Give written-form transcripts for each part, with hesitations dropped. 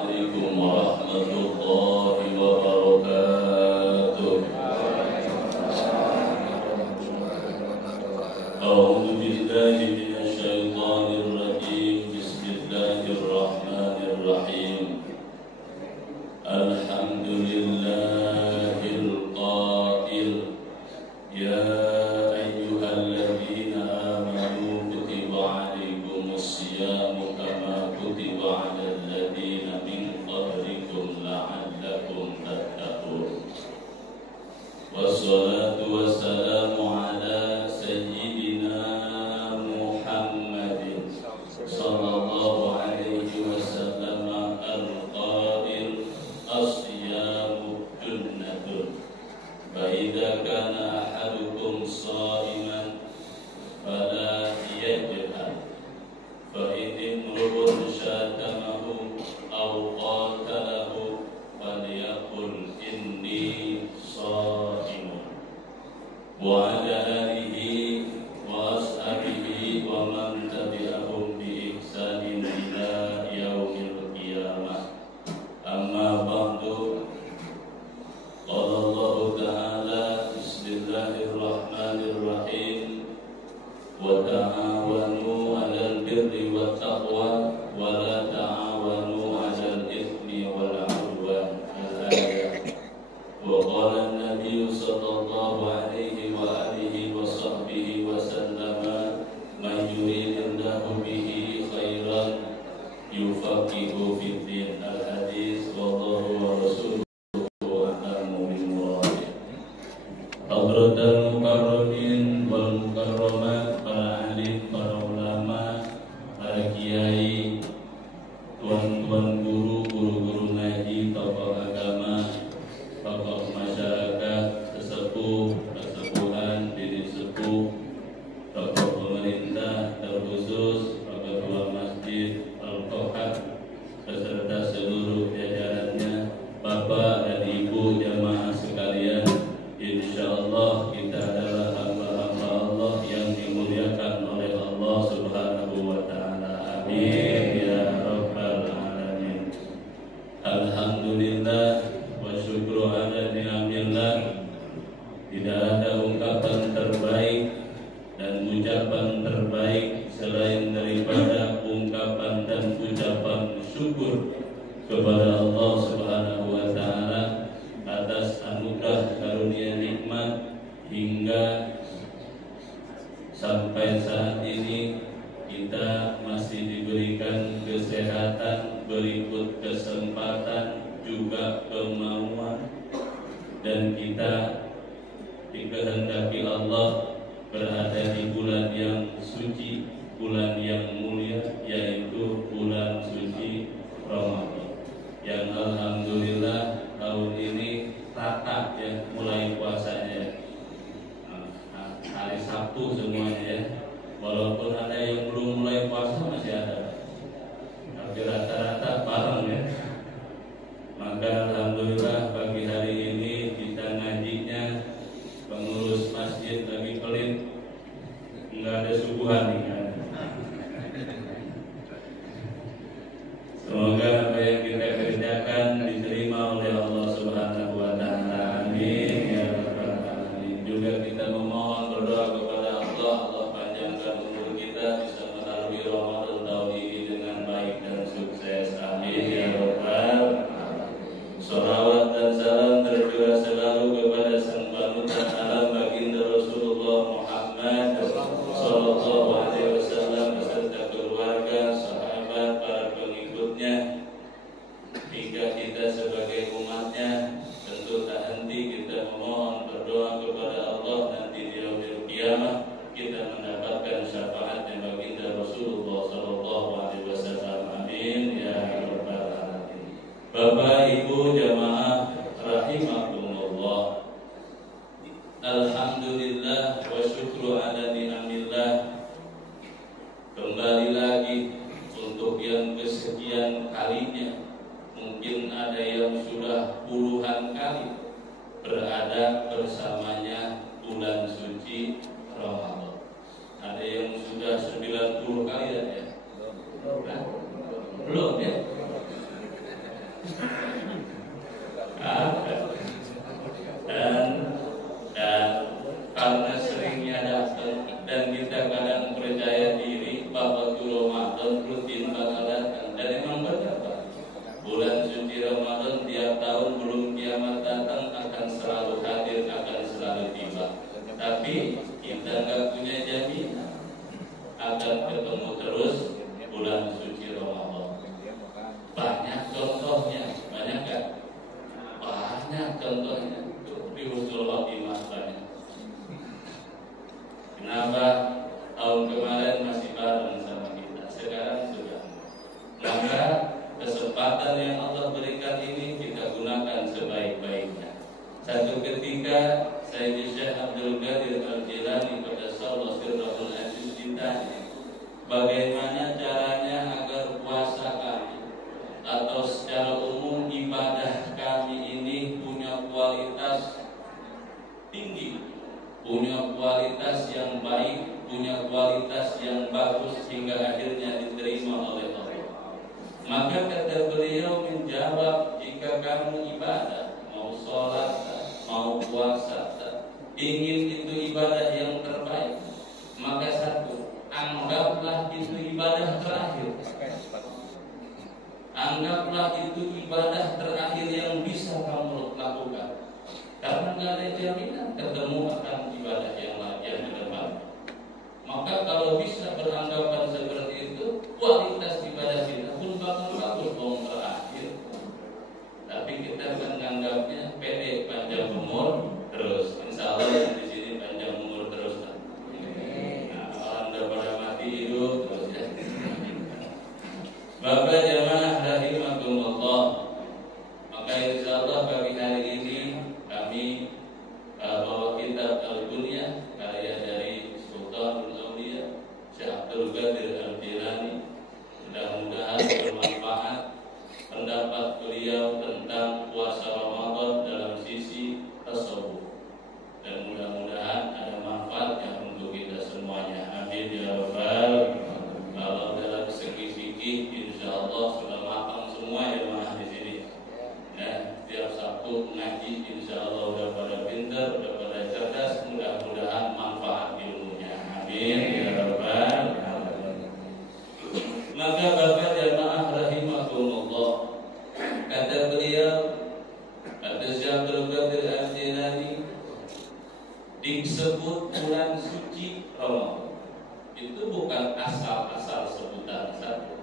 Assalamualaikum warahmatullahi wabarakatuh. A'udzu billahi minasyaitonir rajim. Bismillahirrahmanirrahim. Alhamdulillahil qail. Ya ayyuhalladzina amanu kutiba 'alaikumus syiyamu kama kutiba 'alal ladzina min qablikum la'allakum tattaqun. Wassalatu wassalamu ala sayyidina Muhammadin sallallahu alaihi wasallam al-qail as-siyamu junnatun fa idza kana ahadukum sha'iman fala yajhal fa in imru'un syatamahu aw qatalahu falyaqul inni sha'imun. Wa ala alihi wa ashabihi wa man tabi'ahum bi ihsanin ila yaumil qiyamah. Amma ba'du. Qala Allah Ta'ala, Bismillahirrahmanirrahim. Wa ta'awanu 'alal birri wat taqwa wa la ta'awanu 'alal itsmi wal 'udwan. Al-ayat. Wa qala an-nabiy sallallahu alaihi wa alihi wa sahbihi wa sallama, man yuridillahu bihi khairan yufaqihu fid din. Al-hadis. Wallahu wa rasuluhu a'lamu bil murad. Hadratul mukarramin wal mukarramat, para alim, para ulama, para kiai, tuan-tuan guru, guru-guru ngaji, tokoh agama, tokoh masyarakat, sesepuh, persepuhan, diri sepuh, tokoh pemerintah, terkhusus tokoh ketua masjid Al-Qohad beserta seluruh jajarannya, Bapak dan Ibu jamaah sekalian. Insyaallah kita adalah hamba-hamba Allah yang dimuliakan oleh Allah Subhanahu wa Ta'ala. Amin ya rabbal alamin. Alhamdulillah wa syukru ala ni'amillah. Tidak ada ungkapan terbaik dan ucapan terbaik selain daripada ungkapan dan ucapan syukur kepada Allah Subhanahu wa Ta'ala atas anugerah karunia nikmat hingga sampai saat ini kita masih diberikan kesehatan, berikut kesempatan, juga kemauan, dan kita dikehendaki Allah berada di bulan yang suci, bulan yang mulia, yaitu bulan suci Ramadan, yang alhamdulillah tahun ini rata ya mulai puasanya. Hari Sabtu semuanya ya, walaupun ada yang belum mulai puasa masih ada, tapi rata-rata bareng ya. Maka alhamdulillah pagi hari ini kita ngajinya, pengurus masjid lagi pelit, nggak ada subuhan nih kan. Semoga apa yang kita kerjakan diterima oleh Allah Subhanahu wa Ta'ala. Amin ya rabbal alamin. Juga kita memohon berdoa kepada Allah, Allah panjangkan umur kita bisa melalui Ramadan tahun ini dengan baik dan sukses. Amin ya rabbal alamin. Shalawat dan salam tercurah selalu kepada sang panutan alam baginda Rasulullah Muhammad sallallahu alaihi wasallam beserta keluarga, sahabat, para pengikutnya, hingga kita sebagai umatnya. Tentu tak henti kita memohon berdoa kepada Allah nanti di yaumil qiyamah kita mendapatkan syafaatnya baginda Rasulullah sallallahu alaihi wasallam. Amin ya rabbal alamin. Bapak Ibu jamaah rahimakumullah. Alhamdulillah wa syukru ala ni'amillah. Kembali lagi untuk yang kesekian kalinya, mungkin ada yang sudah puluhan kali berada bersamanya bulan suci Ramadan. Ada yang sudah 90 kali ya? Belum ya? kesempatan yang Allah berikan ini kita gunakan sebaik-baiknya. Satu ketika Sayyidi Syekh Abdul Qadir Al-Jilani Qaddasallahu sirrahul aziz ditanya, bagaimana caranya agar puasa kami atau secara umum ibadah kami ini punya kualitas tinggi, punya kualitas yang baik, punya kualitas yang bagus hingga akhirnya diterima oleh Allah. Maka kata beliau menjawab, jika kamu ibadah, mau sholat, mau puasa, ingin itu ibadah yang terbaik, maka satu, anggaplah itu ibadah terakhir. Anggaplah itu ibadah terakhir yang bisa kamu lakukan, karena tidak ada jaminan ketemu akan ibadah yang ke depan. Maka kalau bisa beranggapan seperti itu, kualitas ibadah kita pun bakal bagus terakhir. Tapi kita menganggapnya pede panjang umur terus. Insya Allah yang di sini panjang umur terus. Nah, orang udah pada mati hidup terus ya. Bapak jamaah rahimakumullah, maka insya Allah pagi hari ini kami bawa kitab Al-Bunyah karya dari Sultanul Auliya Syekh Abdul Qadir Al-Jilani. Mudah-mudahan bermanfaat pendapat beliau tentang puasa Ramadan dalam sisi tasawuf, dan mudah-mudahan ada manfaatnya untuk kita semuanya. Amin ya rabbal. Kalau dalam segi fikih insya Allah sudah matang semua ya jemaah di sini. Ya, tiap Sabtu ngaji insya Allah udah pada pintar, udah pada cerdas. Mudah-mudahan manfaat ilmunya. Amin ya rabbal. Maka Bapak jemaah rahimahumullah, kata beliau, kata Syekh Abdul Qadir Al-Jilani, disebut bulan suci Ramadan itu bukan asal-asal sebutan satu,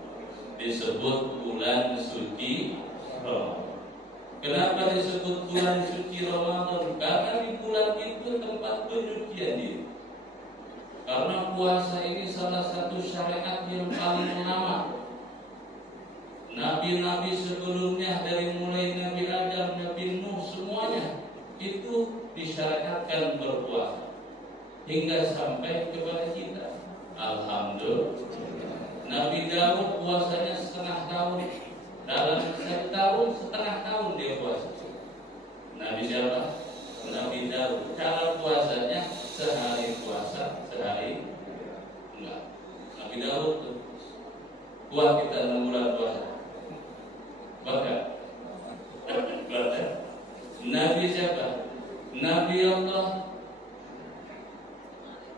disebut bulan suci Ramadan. Kenapa disebut bulan suci Ramadan? Karena di bulan itu tempat penyucian diri. Karena puasa ini salah satu syariat yang paling lama. Nabi-nabi sebelumnya dari mulai Nabi Adam, Nabi Nuh, semuanya itu disyariatkan berpuasa hingga sampai kepada kita. Alhamdulillah. Nabi Daud puasanya setengah tahun. Dalam setahun, setengah tahun dia puasa. Nabi siapa? Nabi Daud. Cara puasanya sehari puasa, sehari enggak. Nabi Daud tuh kuat kita 6 bulan puasa. Bahkan Nabi siapa? Nabi Allah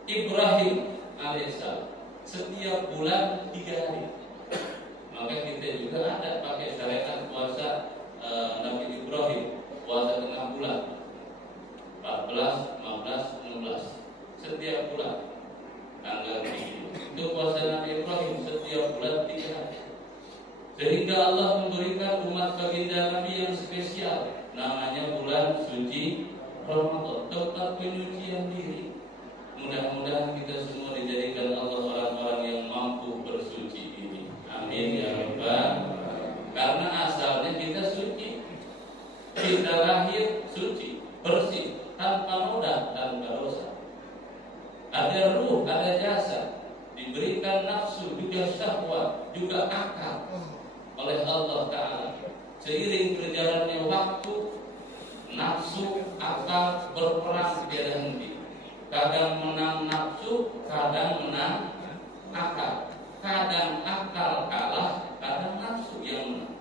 Ibrahim alaihissalam setiap bulan 3 hari. Maka kita juga ada pakai syariat puasa Nabi Ibrahim, puasa tengah bulan 14, 15, 16 setiap bulan tanggal 7. Itu puasa Nabi Ibrahim setiap bulan 3 hari. Sehingga Allah memberikan umat baginda Nabi yang spesial, namanya bulan suci Ramadan, tempat penyucian diri. Mudah-mudahan kita semua dijadikan Allah orang-orang yang mampu bersuci diri. Amin ya rabbal. Karena asalnya kita suci, kita lahir suci, bersih, tanpa noda, tanpa dosa. Ada ruh, ada jasad, diberikan nafsu, juga syahwat, juga akal oleh Allah Ta'ala. Seiring berjalannya waktu, nafsu, akal berperang tiada henti. Kadang menang nafsu, kadang menang akal. Kadang akal kalah, kadang nafsu yang menang.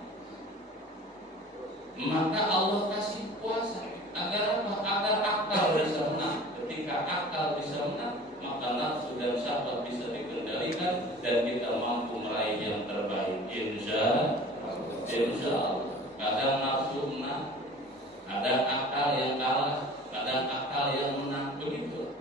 Maka Allah kasih puasa agar apa? Agar akal bisa menang. Ketika akal bisa menang, maka nafsu dan syahwat bisa dikendalikan dan kita mampu meraih yang terbaik. Insya Allah. Kadang nafsu menang, kadang akal yang kalah, kadang akal yang menang, begitu.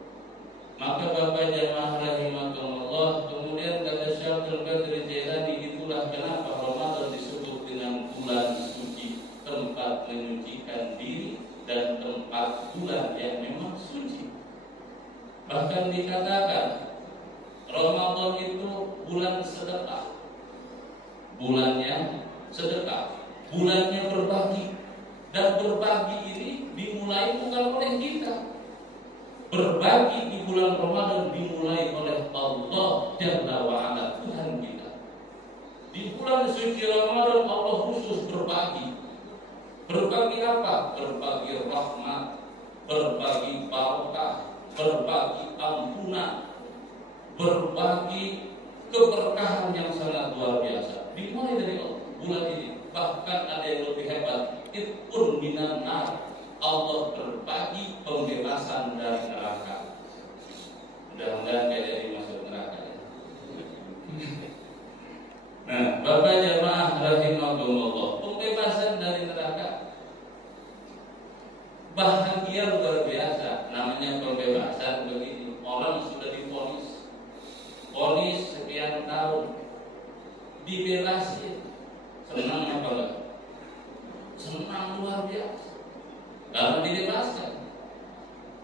Maka Bapak jamaah rahimakumullah, kemudian kata Syekh Abdul Qadir Jilani, itulah kenapa Ramadan disebut dengan bulan suci, tempat menyucikan diri dan tempat bulan yang memang suci. Bahkan dikatakan Ramadan itu bulan sedekah, bulannya sedekah. bulannya berbagi, dan berbagi ini dimulai bukan oleh kita. Berbagi di bulan Ramadan dimulai oleh Allah Jalla wa'ala, Tuhan kita. Di bulan suci Ramadan Allah khusus berbagi. Berbagi apa? Berbagi rahmat, berbagi barakah, berbagi ampunan, berbagi keberkahan yang sangat luar biasa. Dimulai dari Allah bulan ini. Bahkan ada yang lebih hebat, itqun minan nar. Allah berbagi pembebasan dari neraka. Mudah-mudahan tidak jadi masuk neraka ya. Nah, Bapak jamaah rahimakumullah, pembebasan dari neraka bahagia luar biasa. Namanya pembebasan begini, orang sudah divonis sekian tahun, dibebasin, senang apa enggak? Senang luar biasa. Karena dibebaskan.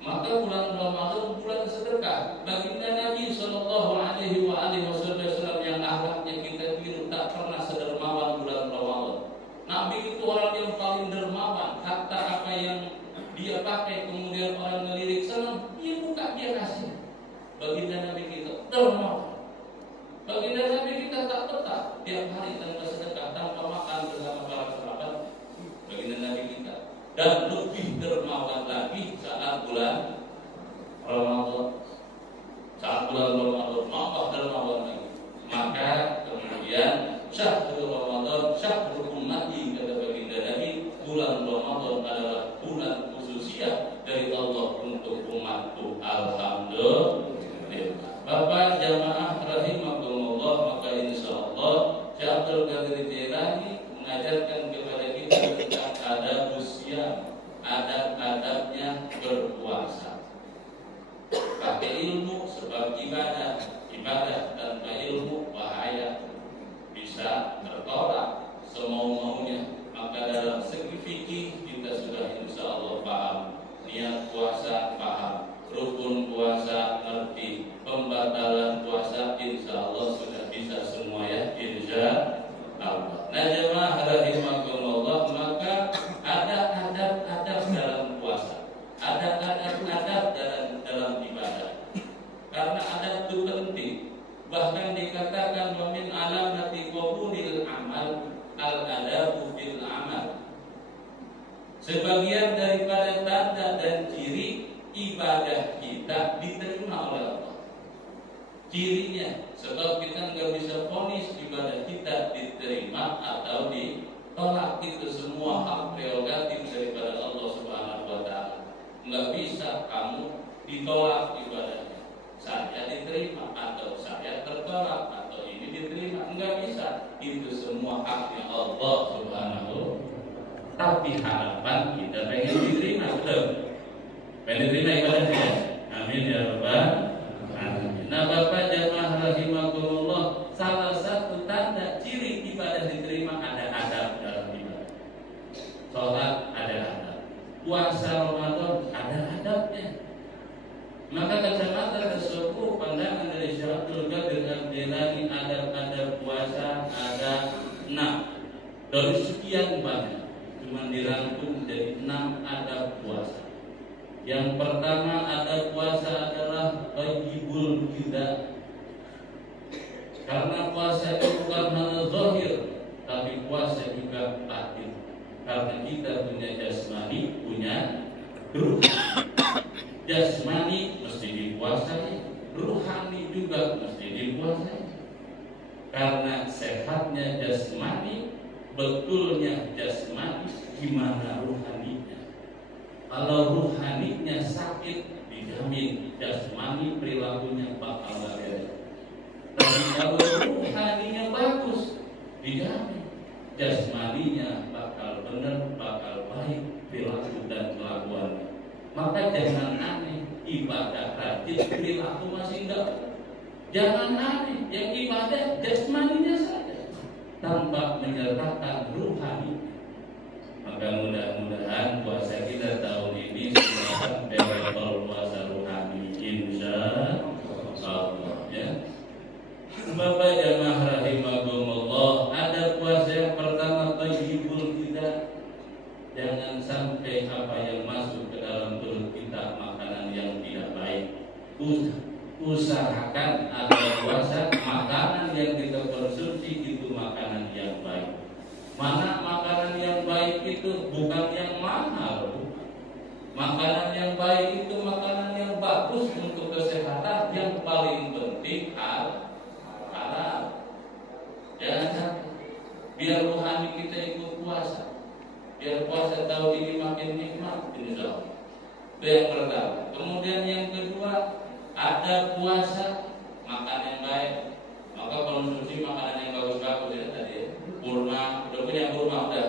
Maka bulan Ramadan bulan sedekah. Baginda Nabi Sallallahu Alaihi Wasallam yang akhlaknya kita tiru, tak pernah sedermawan bulan Ramadan. Nabi itu orang yang paling dermawan. Hatta apa yang dia pakai kemudian orang ngelirik senang, dia buka, dia kasih. Baginda Nabi kita dermawan. Baginda Nabi kita tak betah tiap hari tanpa sedekah, tanpa makan bersama para sahabat. Baginda Nabi kita. Dan lebih dermawan lagi saat bulan Ramadan. Saat bulan Ramadan tambah dermawan lagi. Maka kemudian syahrul Ramadan, syahrul ummati, kata baginda Nabi, bulan Ramadan adalah bulan khususiyah dari Allah untuk umatku. Alhamdulillah. Bapak jamaah rahimakumullah, maka insyaallah Syekh Abdul Qadir Jailani mengajarkan kepada kita tentang adabus siyam, adab-adabnya berpuasa. Pakai ilmu sebab ibadah tanpa ilmu bahaya, bisa tertolak semau-maunya. Maka dalam segi fikih kita sudah insyaallah paham, niat puasa paham, rukun puasa ngerti, pembatalan puasa insyaallah sudah bisa semua ya, insyaallah. Nah jemaah rahimakumullah, maka ada adab-adab dalam puasa, ada adab-adab dalam ibadah. Karena adab itu penting. Bahkan dikatakan wa min alamati qabulil amal al-adabu fil amal. Sebagian daripada tanda dan ciri ibadah kita diterima oleh Allah. Cirinya, sebab kita nggak bisa vonis ibadah kita diterima atau ditolak, itu semua hak prerogatif daripada Allah Subhanahu wa Ta'ala. Nggak bisa kamu ditolak ibadahnya, saya diterima atau saya tertolak atau ini diterima, nggak bisa. Itu semua haknya Allah Subhanahu. Tapi harapan kita pengen diterima, betul? Pengen diterima ibadahnya. Amin ya rabbal alamin. Nah Bapak jamaah rahimakumullah, salah satu tanda ciri ibadah diterima ada adab dalam ibadah. Sholat ada adab, puasa Ramadan ada adabnya. Maka kacamata tersebut pandangan dari Syekh Abdul Qadir Jailani, adab-adab puasa ada 6 dari sekian banyak, cuma dirangkum menjadi 6 adab puasa. Yang pertama adab puasa adalah wajibul kita. Karena puasa itu bukan hanya zahir, tapi puasa juga batin. Karena kita punya jasmani, punya ruh. Jasmani mesti dikuasai, ruhani juga mesti dikuasai. Karena sehatnya jasmani, betulnya jasmani, gimana ruhaninya? Kalau ruhaninya sakit, dijamin jasmani perilakunya bakal beres. Tapi kalau ruhaninya bagus, dijamin jasmaninya bakal benar, bakal baik perilaku dan kelakuannya. Maka jangan aneh ibadah rajin, perilaku masih enggak. Jangan aneh yang ibadah jasmaninya saja tanpa menyertakan ruhani. Maka mudah-mudahan puasa kita tahun ini sudah level puasa rohani, insyaallah ya. Bapak jamaah rahimakumullah, ada puasa yang pertama thayyibul sampai apa yang masuk ke dalam perut kita makanan yang tidak baik. Usahakan agar puasa makanan yang kita konsumsi itu makanan yang baik. Mana makanan yang baik itu bukan yang mahal. Makanan yang baik itu makanan yang bagus untuk kesehatan. Yang paling penting halal. Jangan sampai biar rohani kita ikut puasa. Biar puasa tahu ini makin nikmat, insyaallah. Itu yang pertama. Kemudian yang kedua, ada puasa makan yang baik. Maka konsumsi makanan yang bagus-bagus ya tadi ya. Kurma, udah punya kurma udah.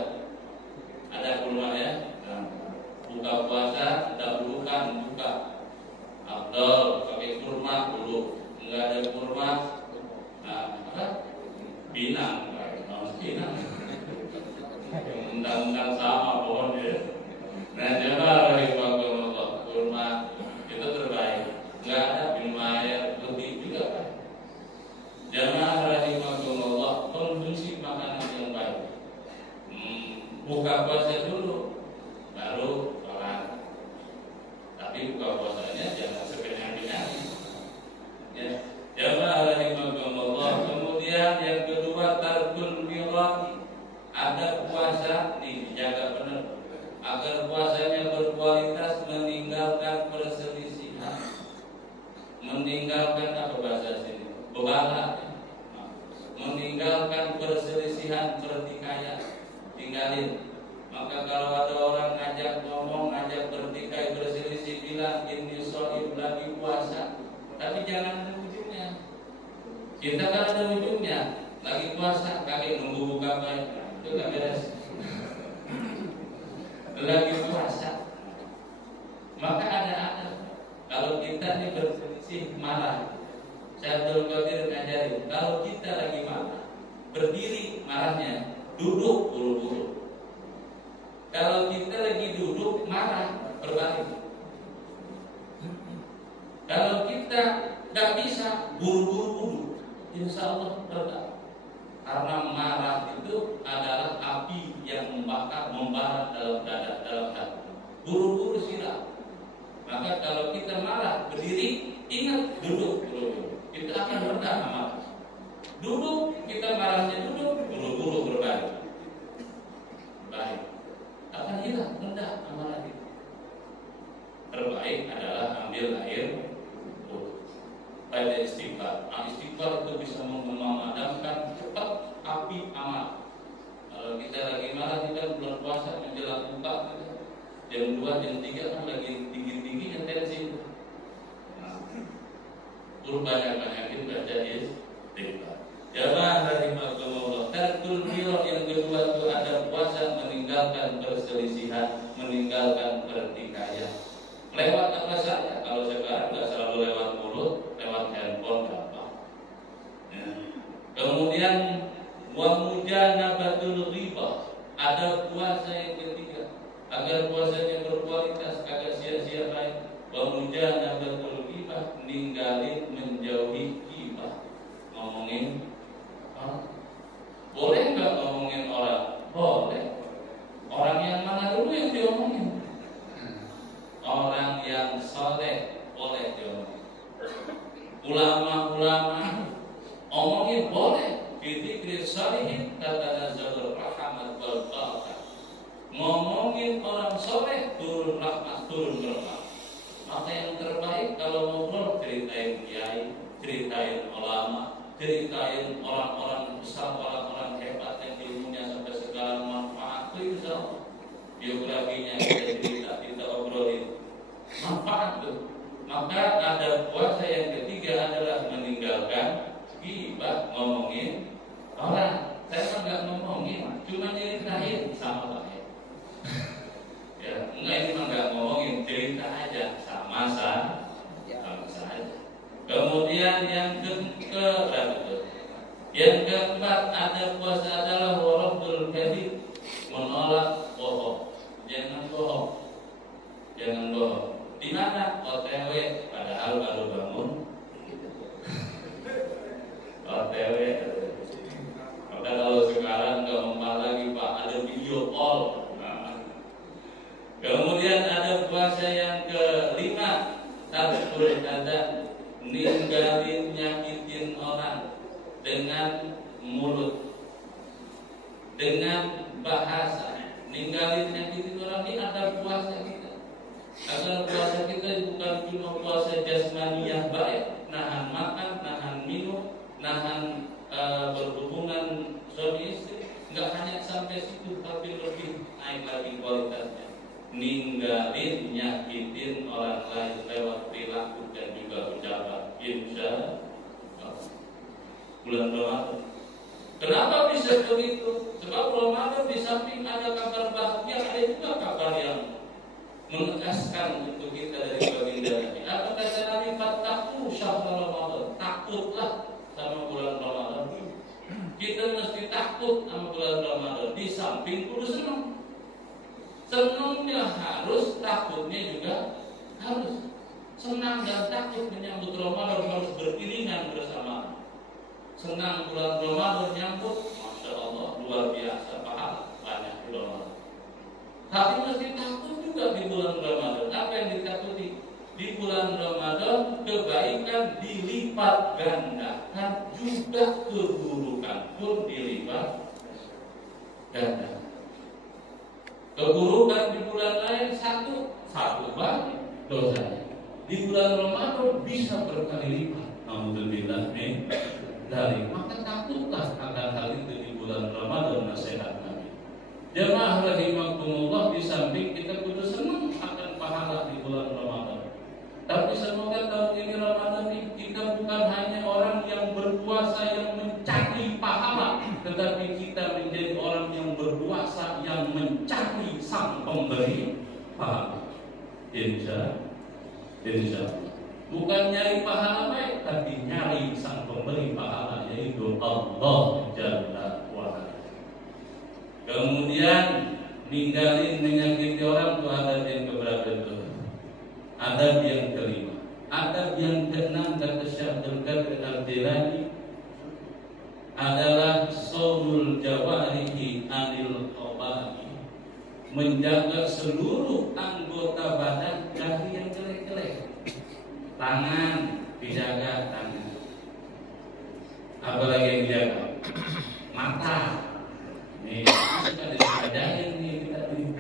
Ada kurma ya. Nah, buka puasa, dahulukan buka. Abdul pakai kurma dulu. Enggak ada kurma, nah apa? Pinang, pinang. Undang-undang sama pohon ya. Nah, jangan rahimahullah, kurma itu terbaik. Enggak ada minum air lebih juga kan. Jangan rahimahullah, konsumsi makanan yang baik. Buka puasa dulu, baru sholat. Tapi buka puasanya jangan sepenyakinannya. Ya, jangan rahimahullah. Kemudian yang kedua, tarkul mirati. Ada puasa nih, dijaga benar agar puasanya berkualitas, meninggalkan perselisihan, meninggalkan apa bahasa sini, bebala, meninggalkan perselisihan, pertikaian, tinggalin. Maka kalau ada orang ngajak ngomong, ngajak bertikai, berselisih, bilang ini shaim lagi puasa, tapi jangan ada ujungnya. Kita kan ada ujungnya, lagi puasa, kakek nunggu buka baik. Itu gak beres. Lagi puasa, maka ada. Kalau kita ini berselisih marah, saya Abdul Qadir ngajarin, kalau kita lagi marah, berdiri marahnya, duduk buru-buru. Kalau kita lagi duduk marah, berbalik. Kalau kita gak bisa, buru-buru duduk, insya Allah berbalik. Karena marah itu adalah api yang membara dalam dada, dalam hati. Buru-buru silam. Maka kalau kita marah berdiri, ingat duduk dulu. Kita akan rendah marah. Duduk, kita marahnya duduk, buru-buru berbalik. Baik, akan hilang rendah amarah itu. Terbaik adalah ambil air. Pada istighfar. Istighfar itu bisa memadamkan cepat api amarah. Kalau kita lagi marah, kita bulan puasa menjelang buka, jam 2, jam 3 kan lagi tinggi-tingginya tensi. Nah, banyak-banyakin baca istighfar. Jamaah rahimahullah. Tarkul mirah yang kedua itu ada puasa, meninggalkan perselisihan, meninggalkan pertikaian. Lewat apa saja? Kalau sekarang nggak selalu lewat mulut, lewat handphone gampang. Ya. Kemudian wa mujanabatul ghibah. Ada puasa yang ketiga, agar puasanya berkualitas, agar sia-sia baik. Wa mujanabatul ghibah, ninggalin, menjauhi ghibah. Ngomongin orang. Boleh nggak ngomongin orang? Boleh. Orang yang mana dulu yang diomongin? Orang yang soleh boleh diomongin. Ulama-ulama omongin boleh. Bidzikri sholihin tatanazzalur rahmat wal barakah. Ngomongin orang soleh turun rahmat, turun berkah. Maka yang terbaik kalau ngobrol, ceritain kiai, ceritain ulama, ceritain orang-orang besar, orang-orang hebat yang ilmunya sampai segala manfaat. Itu insya Allah biografinya kita cerita, kita obrolin. Manfaat tuh. Maka ada puasa yang ketiga adalah meninggalkan ghibah, ngomongin orang. Saya mah nggak ngomongin, cuma nyeritain sama saya. Ya, enggak, ini mah nggak ngomongin, cerita aja sama saja. Kemudian yang keempat ada puasa adalah waraddul kadhib, menolak bohong. Jangan bohong. Jangan bohong. Di mana? OTW, padahal baru bangun. OTW. Maka kalau sekarang nggak mempan lagi Pak, ada video call. Nah, puasa yang kelima, tarkul adzan, ninggalin nyakitin orang dengan mulut, dengan bahasa. Ninggalin nyakitin orang ini ada puasa kita. Agar puasa kita bukan cuma puasa jasmaniah baik, nahan makan, nahan minum, nahan berhubungan suami istri, nggak hanya sampai situ, tapi lebih naik lagi kualitasnya. Ninggalin nyakitin orang lain lewat perilaku dan juga ucapan. Insya Allah. Bulan Ramadan. Kenapa bisa begitu? Sebab Ramadan di samping ada kabar bahagia, ada juga kabar yang menekaskan untuk kita dari baginda Nabi. Apa kata Nabi? Fattaqu syahrul Ramadan. Takutlah sama bulan Ramadan. Kita mesti takut sama bulan Ramadan. Di samping kudu senang. Senangnya harus, takutnya juga harus. Senang dan takut menyambut Ramadan harus beriringan bersama. Senang bulan Ramadan nyambut, Masya Allah, luar biasa, pahala banyak di Ramadan. Tapi mesti takut juga di bulan Ramadan. Apa yang ditakuti? Di bulan Ramadan kebaikan dilipat gandakan, juga keburukan pun dilipat gandakan. Keburukan di bulan lain satu banyak dosanya. Di bulan Ramadan bisa berkali lipat. Alhamdulillah dari maka takutlah akan hal itu di bulan Ramadan. Nasihat Nabi. Jemaah rahimakumullah, di samping kita kudu senang akan pahala di bulan Ramadan. Tapi semoga tahun ini Ramadan ini kita bukan hanya orang yang berpuasa yang mencari pahala, tetapi kita menjadi orang yang berpuasa yang mencari sang pemberi pahala. Insya Allah. Bukan nyari pahala baik, tapi nyari sang pemberi pahala, yaitu Allah Jalla wa'ala. Kemudian ninggalin menyakiti orang itu adab yang keberapa itu? Adab yang kelima. Adab yang keenam kata Syekh Abdul Qadir Al-Jilani adalah saumul jawarihi anil qabahi, menjaga seluruh anggota badan dari yang jelek-jelek. Tangan dijaga, tangan. Apalagi yang dijaga? Mata. Nih, sudah dijajain nih kita ini.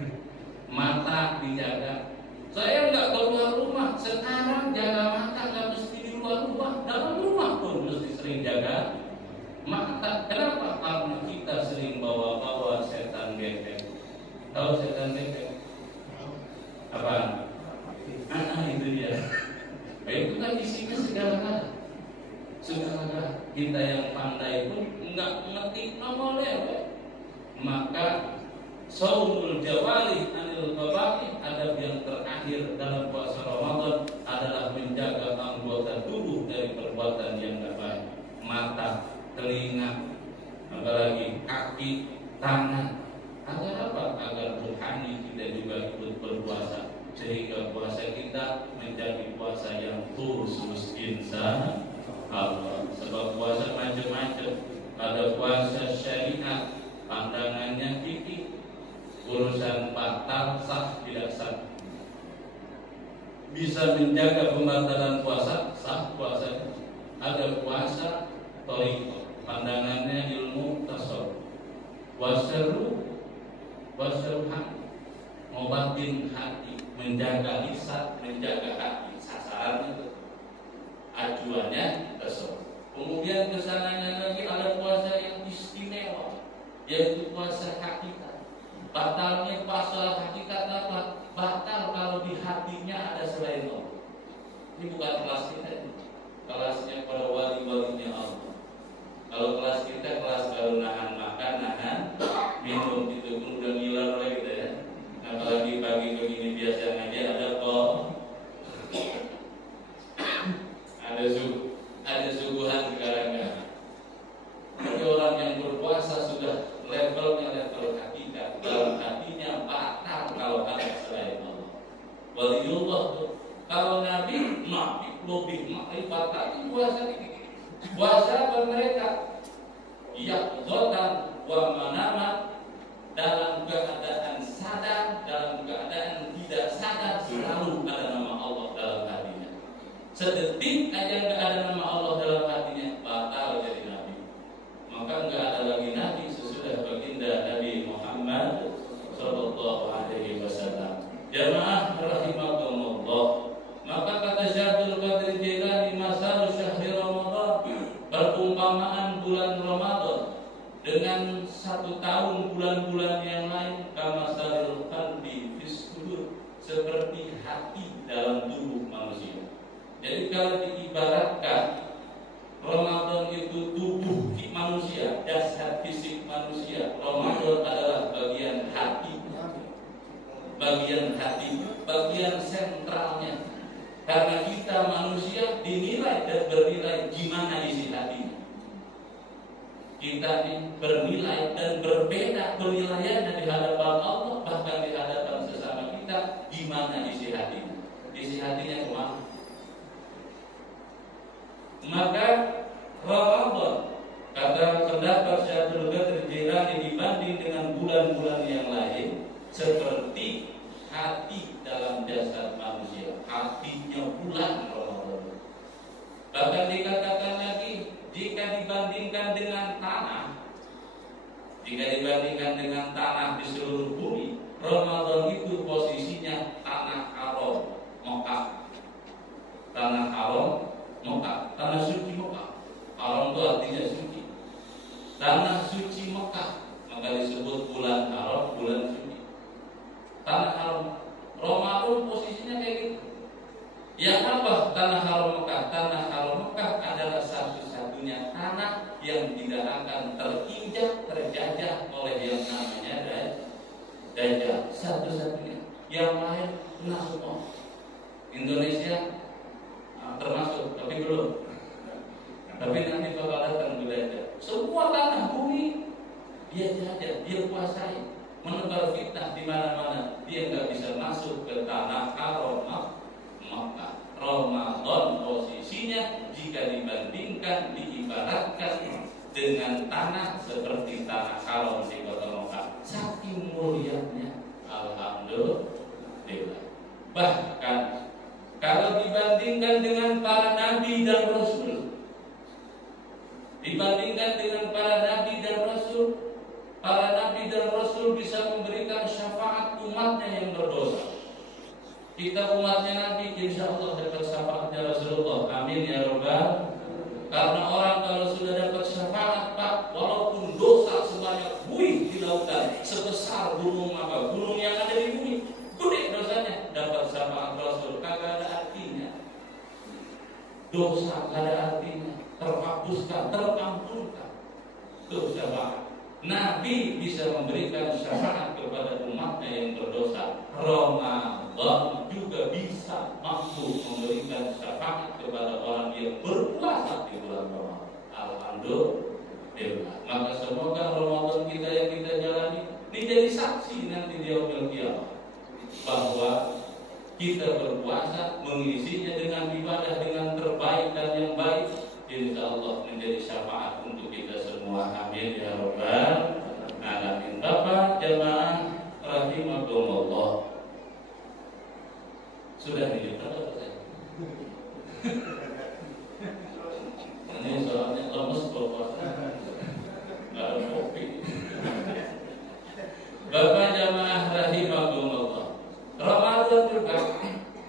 Mata dijaga. Saya nggak keluar rumah sekarang, jaga mata nggak mesti di luar rumah, dalam rumah pun mesti sering jaga mata. Kenapa? Karena kita sering bawa-bawa setan gepeng. Tahu setan gepeng? Apa? Itu dia. Itu kan isinya segala-gala. Kita yang pandai pun nggak ngerti nomornya. Maka saumul jawari anil qabahi, adab yang terakhir dalam puasa Ramadan adalah menjaga anggota tubuh dari perbuatan yang tidak baik. Mata, telinga, apalagi kaki, tangan. Agar apa? Agar rohani kita juga ikut berpuasa, sehingga puasa kita menjadi puasa yang khusus insya Allah. Sebab puasa macam-macam. Ada puasa syariat, pandangannya fikih, urusan batal sah tidak sah. Bisa menjaga pembatalan puasa, sah puasa. Ada puasa thariqah, pandangannya ilmu tasawuf. Wasyarru ngobatin hati, menjaga lisan, menjaga hati. Sasaran itu, ajuannya tasawuf. Kemudian kesananya lagi ada puasa yang istimewa, yaitu puasa hakikat. Batalnya puasa hakikat apa? Batal kalau di hatinya ada selain Allah. Ini bukan kelas kita ini. Kelasnya para wali-walinya Allah. Kalau kelas kita kelas baru nahan makan, nahan minum, itu pun udah ngiler oleh kita ya. Apalagi pagi begini biasa ngaji ada kok. Ada suguhan sekarang ya. Tapi orang yang berpuasa sudah levelnya level hakikat. Dalam hatinya batal kalau ada selain Allah. Waliullah tuh. Kalau Nabi lebih makrifat lagi puasa ini. Puasa mereka yaqzatan wa manamat, dalam keadaan sadar, dalam keadaan tidak sadar, selalu sedetik aja nggak ada nama Allah dalam hatinya, batal jadi nabi. Maka nggak ada lagi nabi sesudah baginda Nabi Muhammad Sallallahu Alaihi Wasallam. Jamaah rahimakumullah. Maka kata Syaikhul Qadir Jailani, masal syahri Ramadan, perumpamaan bulan Ramadan dengan 1 tahun bulan-bulan yang lain, kama salil qalbi fis sudur, seperti hati dalam tubuh manusia. Jadi kalau diibaratkan Ramadan itu tubuh manusia, dasar fisik manusia, Ramadan adalah bagian hati, bagian sentralnya. Karena kita manusia dinilai dan bernilai gimana isi hatinya. Kita bernilai dan berbeda penilaiannya di hadapan Allah, bahkan di hadapan sesama kita, gimana isi hatinya. Isi hatinya kemana? Maka Ramadan, kata pendapat Syaikhul Qadir Jailani, dibanding dengan bulan-bulan yang lain, seperti hati dalam jasad manusia. Hatinya bulan Ramadan. Bahkan dikatakan lagi, jika dibandingkan dengan tanah di seluruh bumi, Ramadan itu posisinya tanah haram Mekah. Tanah haram Mekah, tanah suci Mekah. Haram itu artinya suci. Tanah suci Mekah, maka disebut bulan haram, bulan suci. Tanah haram Ramadan posisinya kayak gitu. Yang apa tanah haram Mekah? Tanah haram Mekah adalah satu-satunya tanah yang tidak akan terinjak, terjajah oleh yang namanya Dajjal. Satu-satunya. Yang lain kena semua. Indonesia termasuk, tapi belum. Tapi nanti bakal datang Dajjal. Semua tanah bumi dia jajah, dia kuasai, menebar fitnah di mana-mana. Dia nggak bisa masuk ke tanah haram Mekah. Ramadan posisinya jika dibandingkan, diibaratkan dengan tanah seperti tanah haram di kota Mekah. Saking mulianya, alhamdulillah. Bahkan kalau dibandingkan dengan para nabi dan rasul, para nabi dan rasul bisa memberikan syafaat umatnya yang berdosa. Kita umatnya Nabi, insya Allah dapat syafaatnya Rasulullah. Amin ya Rabbal. Karena orang kalau sudah dapat syafaat, Pak, walaupun dosa sebanyak buih di lautan, sebesar gunung yang ada di bumi, gede dosanya, dapat syafaat Rasul, kagak ada artinya. Dosa kagak ada artinya, terhapuskan, terampunkan. Itu syafaat. Nabi bisa memberikan syafaat kepada umatnya yang berdosa. Ramadan juga bisa mampu memberikan syafaat kepada orang yang berpuasa di bulan Ramadan. Alhamdulillah. Maka semoga Ramadan kita yang kita jalani ini jadi saksi nanti di yaumil qiyamah bahwa kita berpuasa, mengisinya dengan ibadah dengan terbaik dan yang baik, insya Allah menjadi syafaat untuk kita semua. Amin ya Rabbal alamin. Bapak jamaah rahimakumullah. Sudah dijual atau saya? Ini soalnya lemes berpuasa, nggak ada kopi. Bapak jamaah rahimakumullah. Ramadan juga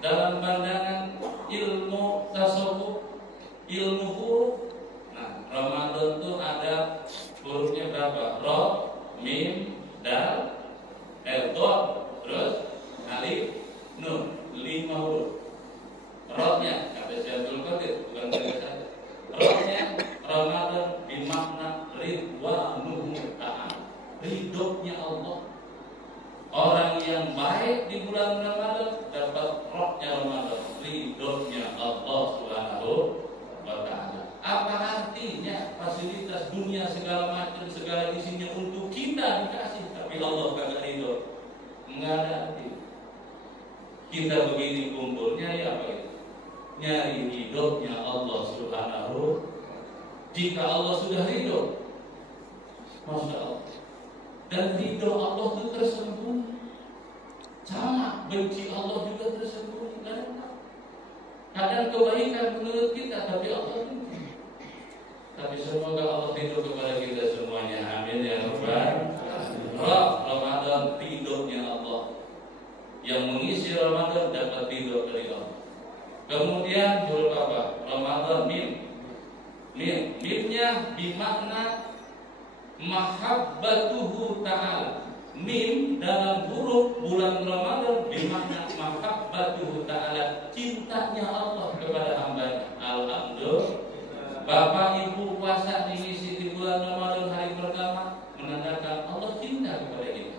dalam pandangan ilmu tasawuf, ilmu huruf. Nah, Ramadan itu ada hurufnya berapa? Ra, mim, dal, dot, terus alif, nun. 5 huruf. Ra-nya kata Syaikhul Qadir, bukan kata saya. Ra-nya Ramadan bermakna ridwanuhu ta'ala. Ridhonya Allah. Orang yang baik di bulan Ramadan dapat rohnya Ramadan, ridhonya Allah Subhanahu wa ta'ala. Apa artinya fasilitas dunia segala macam, segala isinya untuk kita dikasih, tapi Allah kagak ridho? Enggak ada arti. Kita begini kumpulnya ya apa itu? Nyari ridhonya Allah Subhanahu. Jika Allah sudah ridho, Masya Allah. Dan ridho Allah itu tersembunyi. Sama benci Allah juga tersembunyi. Kadang kebaikan menurut kita, tapi Allah tidak. Tapi semoga Allah ridho kepada kita semuanya. Amin ya rabbal alamin. Ramadan ridhonya Allah. Yang mengisi Ramadan dapat ridho dari Allah. Kemudian huruf apa? Ramadan mim. Mimnya bimakna mahabbatuhu ta'ala. Mim dalam huruf bulan Ramadan bermakna mahabbatuhu ta'ala, cintanya Allah kepada hambanya. Alhamdulillah. Bapak Ibu puasa mengisi di bulan Ramadan hari pertama menandakan Allah cinta kepada kita.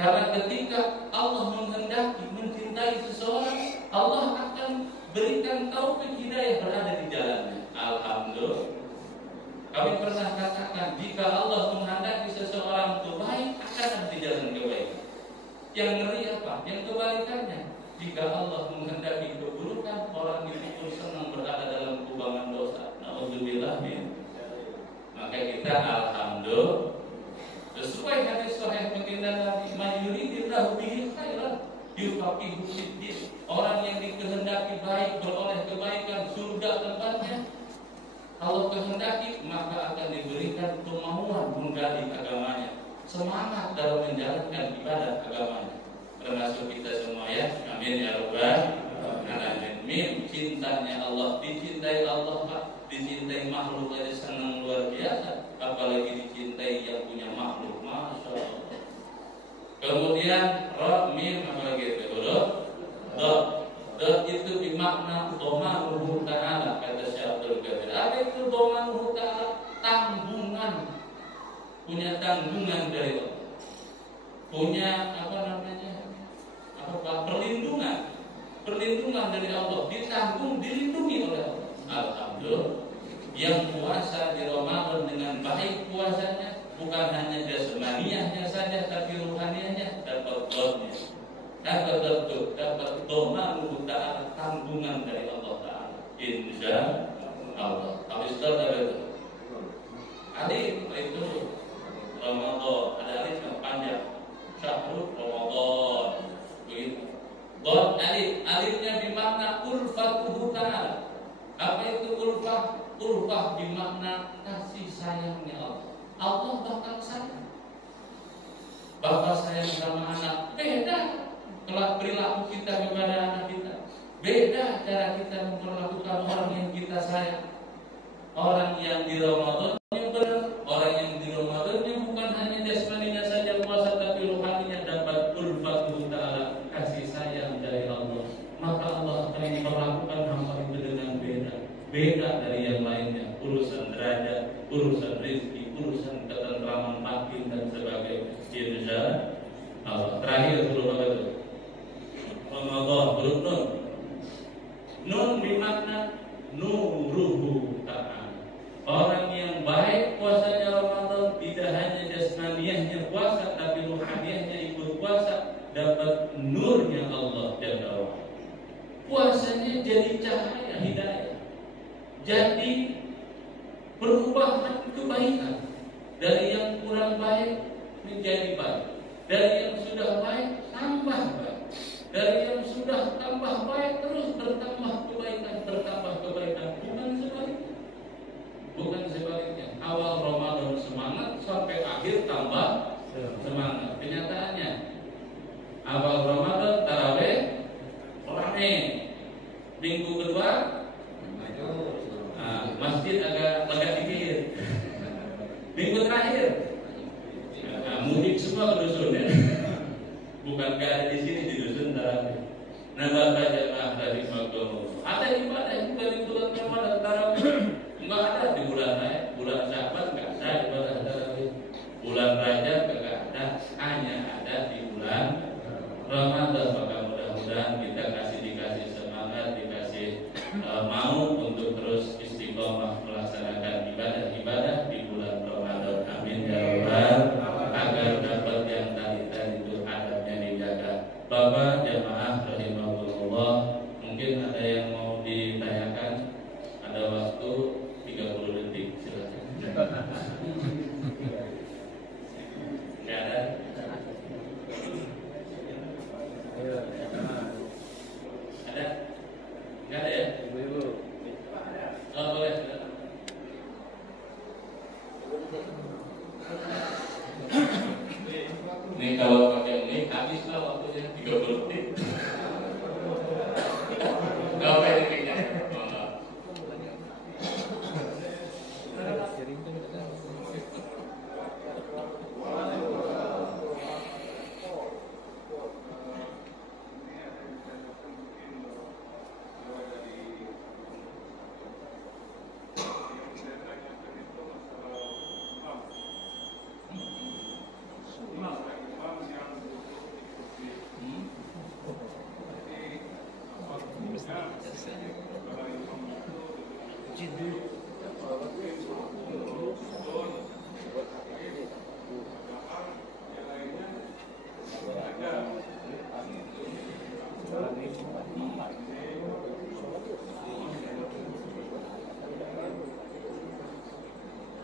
Karena ketika Allah menghendaki mencintai seseorang, Allah akan berikan taufik hidayah berada di jalannya. Alhamdulillah. Kami pernah katakan, jika Allah menghendaki seseorang itu baik, akan ada di jalan kebaikan. Yang ngeri apa? Yang kebalikannya. Jika Allah menghendaki keburukan, orang itu pun senang berada dalam kubangan dosa. Na'udzubillah min. Maka kita alhamdulillah sesuai hadis sahih baginda Nabi, "Man yuridillahu bihi khairan yufaqihu fid-din." Orang yang dikehendaki baik, beroleh kebaikan, surga tempatnya. Allah kehendaki, maka akan diberikan kemauan menggali agamanya, semangat dalam menjalankan ibadah agamanya. Termasuk kita semua ya. Amin ya rabbal alamin. Mim, cintanya Allah, dicintai Allah, dicintai makhluk aja senang luar biasa, apalagi dicintai yang punya makhluk. Masya Allah. Kemudian ra, mim, apalagi itu dot itu bermakna domanuhu ta'ala, kata Syekh Abdul Qadir. Apa itu domanuhu ta'ala? Tanggungan, punya tanggungan dari Allah, punya perlindungan dari Allah, ditanggung, dilindungi oleh Allah. Alhamdulillah. Yang puasa di Ramadan dengan baik puasanya, bukan hanya jasmaniahnya saja, tapi ruhaniahnya dapat dotnya. Dapat domanuhu ta'ala, tanggungan dari Allah Ta'ala. Insya Allah. Habis itu ada alif itu Ramadan, ada alif yang panjang, syahrul Ramadan, begitu. Dot alifnya bermakna ulfatuhu ta'ala. Apa itu ulfah? Ulfah bermakna kasih sayangnya Allah. Allah bakal sayang. Bapak sayang sama anak, beda kelak perilaku kita kepada anak kita, beda cara kita memperlakukan orang yang kita sayang. Orang yang di Ramadan yang benar, orang yang di Ramadan yang bukan hanya jasmaninya saja puasa, tapi rohaninya dapat ulfatuhu ta'ala, kasih sayang dari Allah. Maka Allah akan memperlakukan hamba itu dengan beda dari yang lainnya. Urusan derajat, urusan rezeki, urusan ketentraman batin dan sebagainya. Insya Allah. Terakhir huruf apa itu? Ramadan, huruf nun. Nun bermakna nuruhu ta'ala. Orang yang baik puasanya Ramadan, tidak hanya jasmaniahnya puasa, tapi ruhaniahnya ikut puasa, dapat nurnya Allah Jalla wa'ala. Puasanya jadi cahaya hidayah, jadi perubahan kebaikan, dari yang kurang baik menjadi baik, dari yang sudah baik tambah baik, dari yang sudah tambah baik terus bertambah kebaikan, bukan sebaliknya. Awal Ramadan semangat, sampai akhir tambah semangat. Kenyataannya awal Ramadan tarawih rame, minggu kedua masjid agak dikit, minggu terakhir mudik semua ke dusun ya. Bukan ada di sini di dusun tarawih. Nambah jamaah dari Maghrib. Ada ibadah juga di bulan Ramadan tarawih. Enggak ada di bulan Syaban, enggak ada ibadah tarawih. Bulan Rajab enggak ada, hanya ada di bulan Ramadan. habis lah waktunya 30 menit. Gak pentingnya.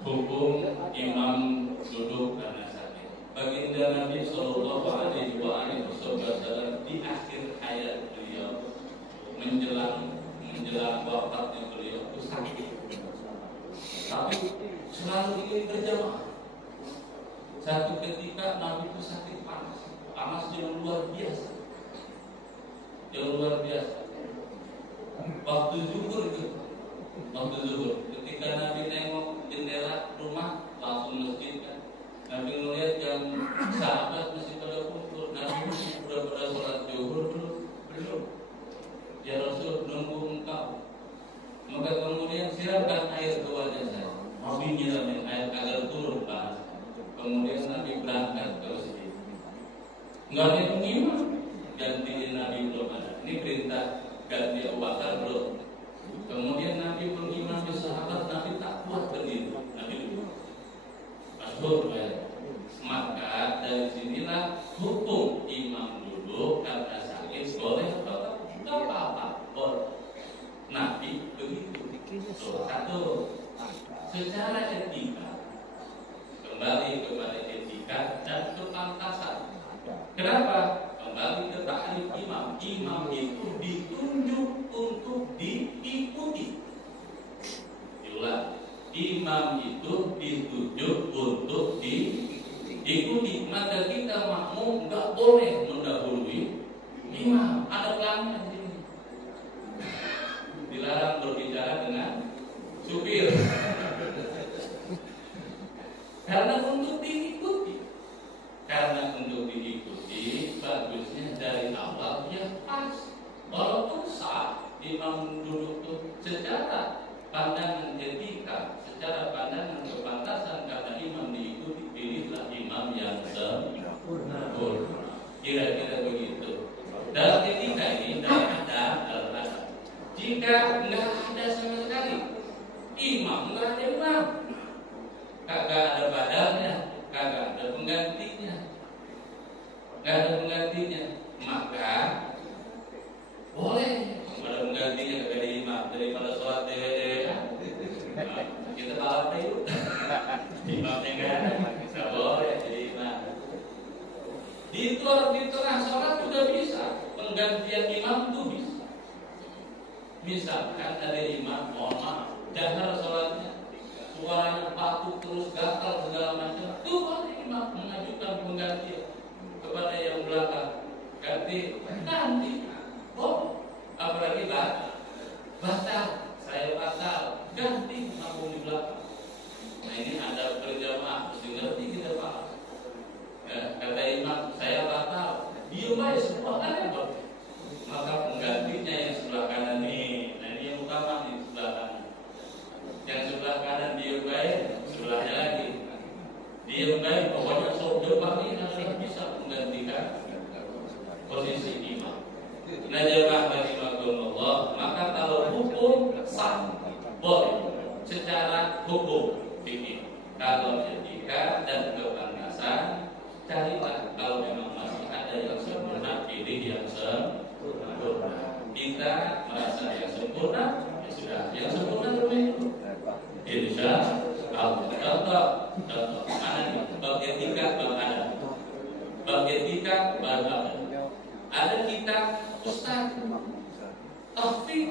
Hukum imam duduk karena sakit. Baginda Nabi Sallallahu Alaihi Wasallam di akhir hayat beliau menjelang wafatnya beliau itu sakit, tapi selalu ingin berjamaah. Satu ketika Nabi itu sakit panas yang luar biasa, Waktu zuhur, ketika Nabi nengok jendela rumah langsung masjid kan. Nabi melihat yang sahabat masih pada kumpul. Nabi sudah pada sholat zuhur belum? Ya Rasul, nunggu engkau. Maka kemudian siramkan air ke wajah saya. Nabi nyiramin air agar turun panas. Kemudian Nabi berangkat ke masjid. Enggak ada yang imam, gantiin Nabi belum ada. Ini perintah ganti Abu Bakar belum. Kemudian Nabi mengimami sahabat, Nabi tak kuat berdiri. Nabi masyhur ya. Maka dari sinilah hukum imam duduk karena sakit boleh atau tidak apa-apa. Boleh. Nabi begitu. Satu, secara etika, kembali kepada etika dan kepantasan. Kenapa? Kembali ke takrif imam. Imam itu ditunjuk untuk diikuti. Diulang. Imam itu ditunjuk untuk diikuti. Maka kita makmum nggak boleh mendahului imam. Ada pelangnya di sini. Dilarang berbicara dengan supir. Karena untuk diikuti. Bagusnya dari awal ya pas. Walaupun sah imam duduk itu secara pandangan etika, secara pandangan kepantasan karena imam diikuti, pilihlah imam yang sempurna. Kira-kira begitu. Dalam etika ini tidak ada. Jika nggak ada sama sekali imam, nggak ada imam, kagak ada badannya, kagak ada penggantinya, maka boleh ada penggantinya kepada imam daripada sholat dewe-dewe. Nah, kita balap yuk. Imamnya nggak ada, nggak boleh jadi imam. Di tengah sholat juga bisa penggantian imam tuh bisa. Misalkan ada imam, mohon maaf, jahar sholatnya, suaranya batuk terus gatal segala macam, itu boleh imam mengajukan penggantian kepada yang belakang. Ganti, oh, apalagi batal, saya batal, ganti makmum di belakang. Nah ini ada berjamaah, mesti ngerti kita paham. Ya, kata imam, saya batal, dia baik semua kan ya, maka penggantinya yang sebelah kanan nih. Nah ini yang utama nih, sebelah kanan. Yang sebelah kanan dia baik, sebelahnya lagi dia baik, pokoknya sok depan ini harus bisa menggantikan posisi imam. Nah jemaah rahimakumullah, maka kalau hukum sah boleh secara hukum fikih. Kalau etika dan kepantasan, carilah kalau memang masih ada yang sempurna, pilih yang sempurna. Kita merasa yang sempurna, ya sudah yang sempurna terbaik. Insya Allah. Contoh mana nih? Bab etika, bab etika, bab ada. Ada kita ustaz, tahfiz,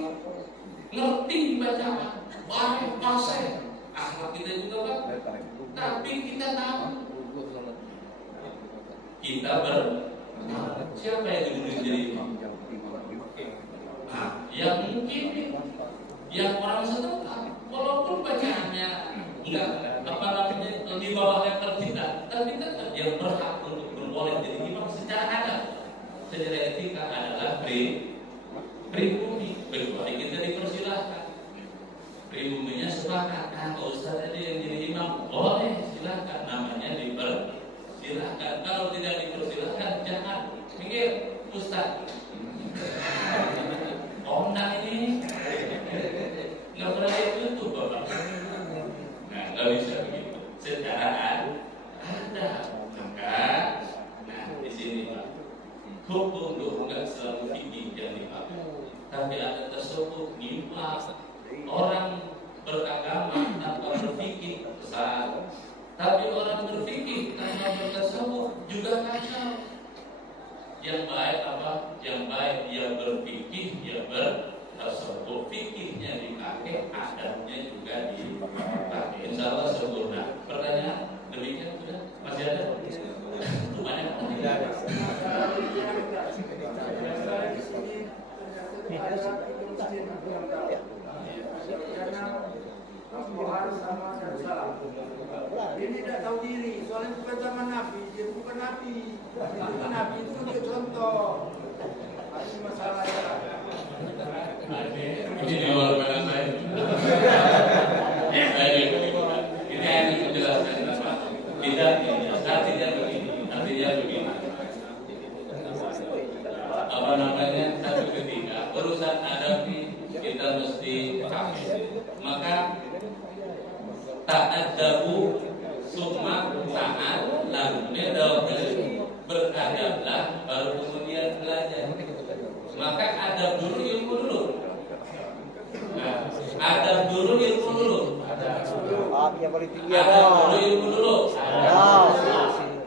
ngerti bacaan, baik pasai, akhlak kita juga Pak. Tapi kita tahu, kita Siapa yang diberi jadi imam? Nah, yang mungkin yang orang setengah, walaupun bacaannya enggak apa namanya di bawah level kita, tapi tetap yang berhak untuk boleh jadi imam secara adat, secara etika adalah pribumi. Kecuali kita dipersilahkan, pribuminya sepakat. Nah, kalau Ustaz tadi yang jadi imam boleh, silakan, namanya dipersilahkan. Kalau tidak dipersilahkan, jangan mikir Ustaz. Nah ini nggak pernah ditutup Bapak. Nah, nggak bisa begitu. Secara ada, maka, nah di sini Pak, hukum itu nggak selalu fikih yang dipakai, tapi ada tersebut nimpa orang beragama tanpa berfikih besar, tapi orang berfikih tanpa bertasawuf juga kacau. Yang baik apa? Yang baik dia berfikih, dia bertasawuf, fikihnya dipakai, adatnya juga dipakai. Insya Allah sempurna. Pertanyaan demikian sudah? Masih ada? Itu banyak. Ini tidak tahu diri, soalnya bukan zaman Nabi, dia bukan Nabi. Nabi itu untuk contoh. Ini masalahnya. Ini di luar badan saya. Ini yang menjelaskan tidak artinya begini. Apa namanya? Satu ketika urusan adabi kita mesti paham. Maka ta'addabu summa ta'al lalu beradablah baru kemudian belajar. Maka adab dulu, ilmu dulu. Nah, adab dulu, ilmu dulu. Adab dulu, ilmu dulu.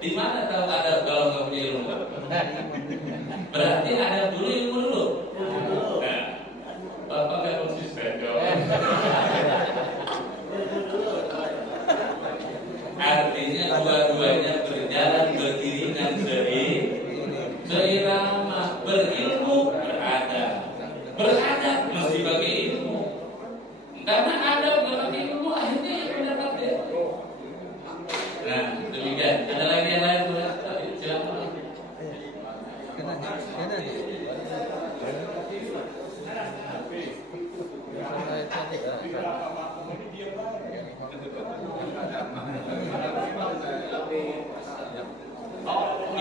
Di mana tahu adab kalau nggak punya ilmu? Berarti adab dulu, ilmu dulu. Nah, Bapak nggak konsisten jawab. Artinya dua-duanya berjalan beriringan seirama, berilmu beradab mesti pakai ilmu, karena adab nggak pakai ilmu akhirnya yang mendapat dia. Nah demikian. Ada lagi yang lain? Silakan.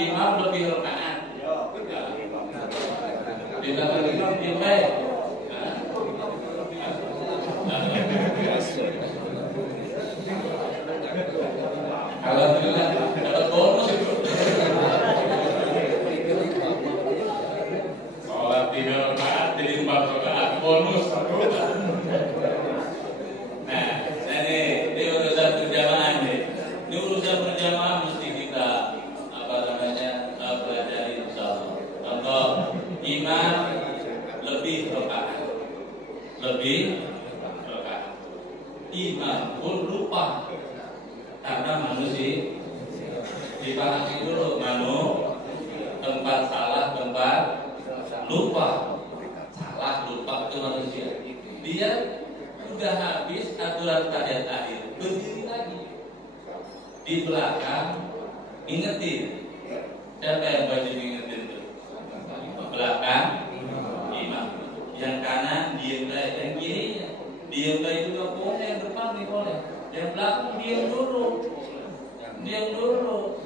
Imam lebih rokaat. Kita berikan imam. Alhamdulillah dapat bonus itu. Sholat 3 rakaat jadi 4 rakaat bonus. Nah, ini urusan berjamaah nih. Ini urusan berjamaah mesti kita pelajari insyaallah. Contoh, imam lebih rakaat. Imam pun lupa. Karena manusia dipahami dulu tempat salah, tempat lupa. Salah lupa itu manusia. Dia sudah habis aturan tahiyat akhir, berdiri lagi di belakang ingetin. Siapa yang wajib ingetin itu? Belakang imam. Yang kanan diem lah, yang kirinya diem lah juga boleh, yang depan nih boleh. Yang belakang diam dulu.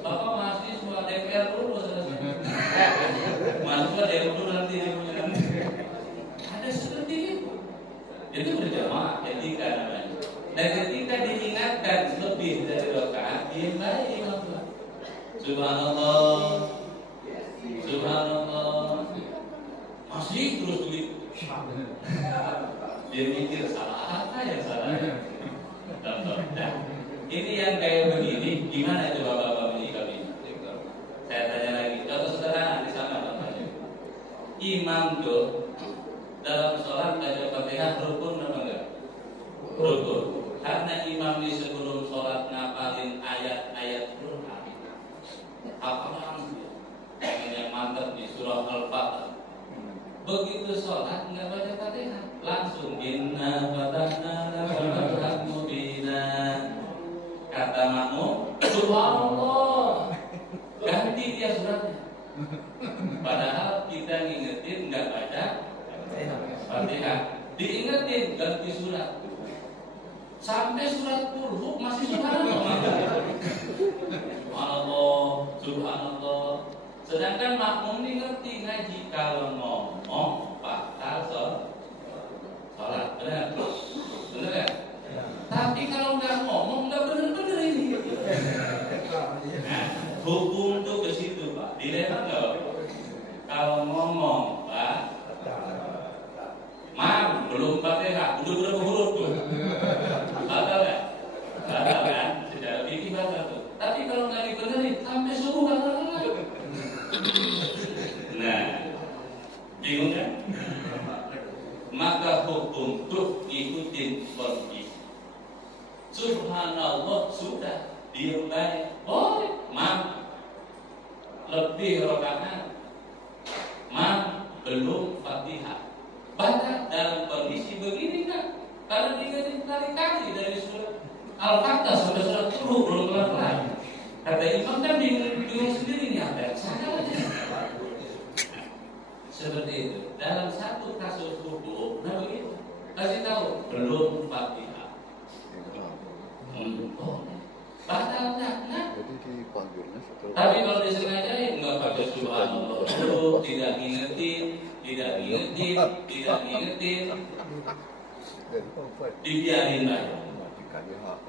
Bapak mahasiswa DPR dulu selesai. Mahasiswa diam dulu nanti. Ada seperti itu. Itu berjamaah etika namanya. Dan ketika diingatkan lebih dari rakaat, diam lagi Bapak. Subhanallah. Masih terus begitu. Dia mikir salah apa yang salah. Nah, ini yang kayak begini, gimana itu Bapak-bapak menyikapinya? Saya tanya lagi, contoh sederhana di sana Bapak. Imam tuh dalam sholat baca Fatihah rukun apa enggak? Rukun. Karena imam di sebelum sholat ngapalin ayat-ayat Quran. Apa yang surah Al-Fatihah. Begitu sholat nggak baca Fatihah, langsung inna fatahna laka fathan mubina. Kata makmum, subhanallah, ganti dia suratnya. Padahal kita ngingetin nggak baca Fatihah, diingetin ganti surat. Sampai surat Qul masih subhanallah. Subhanallah, subhanallah. Sedangkan makmum ini ngerti ngaji kalau ngomong batal sholat, benar? Benar ya? Tapi kalau nggak ngomong nggak benar-benar ini. Nah, hukum tuh ke situ Pak. Dilema nggak? Kalau ngomong Pak, mam belum Fatihah, udah berapa huruf tuh? Batal ya? Batal kan? Secara fikih batal tuh. Tapi kalau nggak dibenerin sampai subuh batal lagi. Nah, bingung kan? Maka hukum tuh ikutin kondisi. Subhanallah sudah diem baik, boleh, mam lebih rakaat, mam belum Fatihah. Baca dalam kondisi begini kan? Kalau diingetin kali-kali dari surat Al-Fatihah sampai surat Qul belum kelar-kelar. Kata imam kan bingung sendiri nih apa yang salah. Seperti itu. Dalam satu kasus hukum, nah begitu. Kasih tahu belum Fatihah. Batal enggak? Tapi kalau disengajain nggak pakai subhanallah dulu, tidak ngingetin, dibiarin aja.